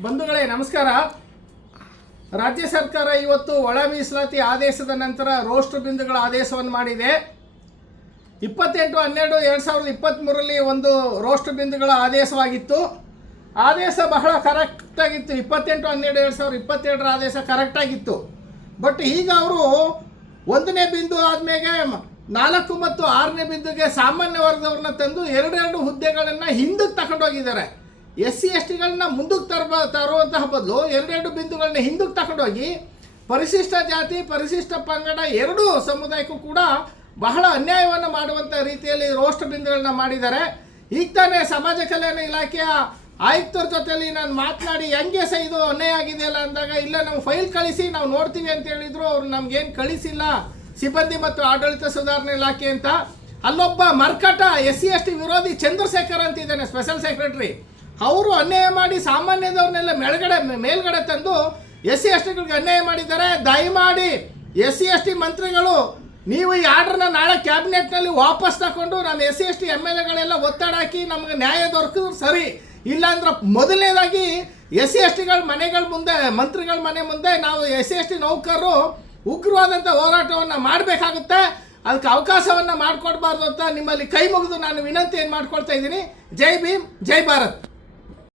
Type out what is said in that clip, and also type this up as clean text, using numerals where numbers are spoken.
ಬಂಧುಗಳೇ ನಮಸ್ಕಾರ. ರಾಜ್ಯ ಸರ್ಕಾರ ಇವತ್ತು ಒಳ ಮೀಸಲಾತಿ ಆದೇಶದ ನಂತರ ರೋಸ್ಟರ್ ಬಿಂದುಗಳ ಆದೇಶವನ್ನು ಮಾಡಿದೆ. 28/12/2023ರಲ್ಲಿ ಒಂದು ರೋಸ್ಟರ್ ಬಿಂದುಗಳ ಆದೇಶವಾಗಿತ್ತು. ಆದೇಶ ಬಹಳ ಕರೆಕ್ಟಾಗಿತ್ತು. 28/12/2022ರ ಆದೇಶ ಕರೆಕ್ಟಾಗಿತ್ತು. ಬಟ್ ಈಗ ಅವರು 1ನೇ ಬಿಂದು ಆದಮೇಲೆ 4 ಮತ್ತು 6ನೇ ಬಿಂದುಗೆ ಸಾಮಾನ್ಯ ವರ್ಗದವ್ರನ್ನ ತಂದು ಎರಡೆರಡು ಹುದ್ದೆಗಳನ್ನು ಹಿಂದಕ್ಕೆ ತಗೊಂಡೋಗಿದ್ದಾರೆ. SC STಗಳನ್ನ ಮುಂದಕ್ಕೆ ತರುವಂತಹ ಬದಲು ಎರಡೆರಡು ಬಿಂದುಗಳನ್ನ ಹಿಂದಕ್ಕೆ ತಗೊಂಡೋಗಿ ಪರಿಶಿಷ್ಟ ಜಾತಿ ಪರಿಶಿಷ್ಟ ಪಂಗಡ ಎರಡೂ ಸಮುದಾಯಕ್ಕೂ ಕೂಡ ಬಹಳ ಅನ್ಯಾಯವನ್ನು ಮಾಡುವಂಥ ರೀತಿಯಲ್ಲಿ ರೋಸ್ಟರ್ ಬಿಂದುಗಳನ್ನ ಮಾಡಿದ್ದಾರೆ. ಈಗ ತಾನೇ ಸಮಾಜ ಕಲ್ಯಾಣ ಇಲಾಖೆಯ ಆಯುಕ್ತರ ಜೊತೆಯಲ್ಲಿ ನಾನು ಮಾತನಾಡಿ ಹೆಂಗೆ ಸಹ ಇದು ಅನ್ಯಾಯ ಆಗಿದೆಯಲ್ಲ ಅಂದಾಗ, ಇಲ್ಲ ನಾವು ಫೈಲ್ ಕಳಿಸಿ ನಾವು ನೋಡ್ತೀವಿ ಅಂತ ಹೇಳಿದ್ರು. ಅವ್ರು ನಮ್ಗೇನು ಕಳಿಸಿಲ್ಲ, ಸಿಬ್ಬಂದಿ ಮತ್ತು ಆಡಳಿತ ಸುಧಾರಣೆ ಇಲಾಖೆ ಅಂತ. ಅಲ್ಲೊಬ್ಬ ಮರ್ಕಟ SC ST ವಿರೋಧಿ ಚಂದ್ರಶೇಖರ್ ಅಂತ ಇದ್ದಾನೆ, ಸ್ಪೆಷಲ್ ಸೆಕ್ರೆಟರಿ. ಅವರು ಅನ್ಯಾಯ ಮಾಡಿ ಸಾಮಾನ್ಯದವ್ರನ್ನೆಲ್ಲ ಮೇಲ್ಗಡೆ ತಂದು SC STಗಳಿಗೆ ಅನ್ಯಾಯ ಮಾಡಿದ್ದಾರೆ. ದಯಮಾಡಿ SC ST ಮಂತ್ರಿಗಳು ನೀವು ಈ ಆರ್ಡ್ರನ್ನ ನಾಳೆ ಕ್ಯಾಬಿನೆಟ್ನಲ್ಲಿ ವಾಪಸ್ ತಗೊಂಡು ನಮ್ಮ SC ST MLAಗಳೆಲ್ಲ ಒತ್ತಡ ಹಾಕಿ ನಮಗೆ ನ್ಯಾಯ ದೊರಕಿದ್ರು ಸರಿ. ಇಲ್ಲಾಂದ್ರೆ ಮೊದಲನೇದಾಗಿ SC STಗಳ ಮನೆಗಳ ಮುಂದೆ, ಮಂತ್ರಿಗಳ ಮನೆ ಮುಂದೆ ನಾವು SC ST ನೌಕರರು ಉಗ್ರವಾದಂಥ ಹೋರಾಟವನ್ನು ಮಾಡಬೇಕಾಗುತ್ತೆ. ಅದಕ್ಕೆ ಅವಕಾಶವನ್ನು ಮಾಡಿಕೊಡ್ಬಾರ್ದು ಅಂತ ನಿಮ್ಮಲ್ಲಿ ಕೈ ಮುಗಿದು ನಾನು ವಿನಂತಿಯನ್ನು ಮಾಡ್ಕೊಳ್ತಾ ಇದ್ದೀನಿ. ಜೈ ಭೀಮ್, ಜೈ ಭಾರತ್.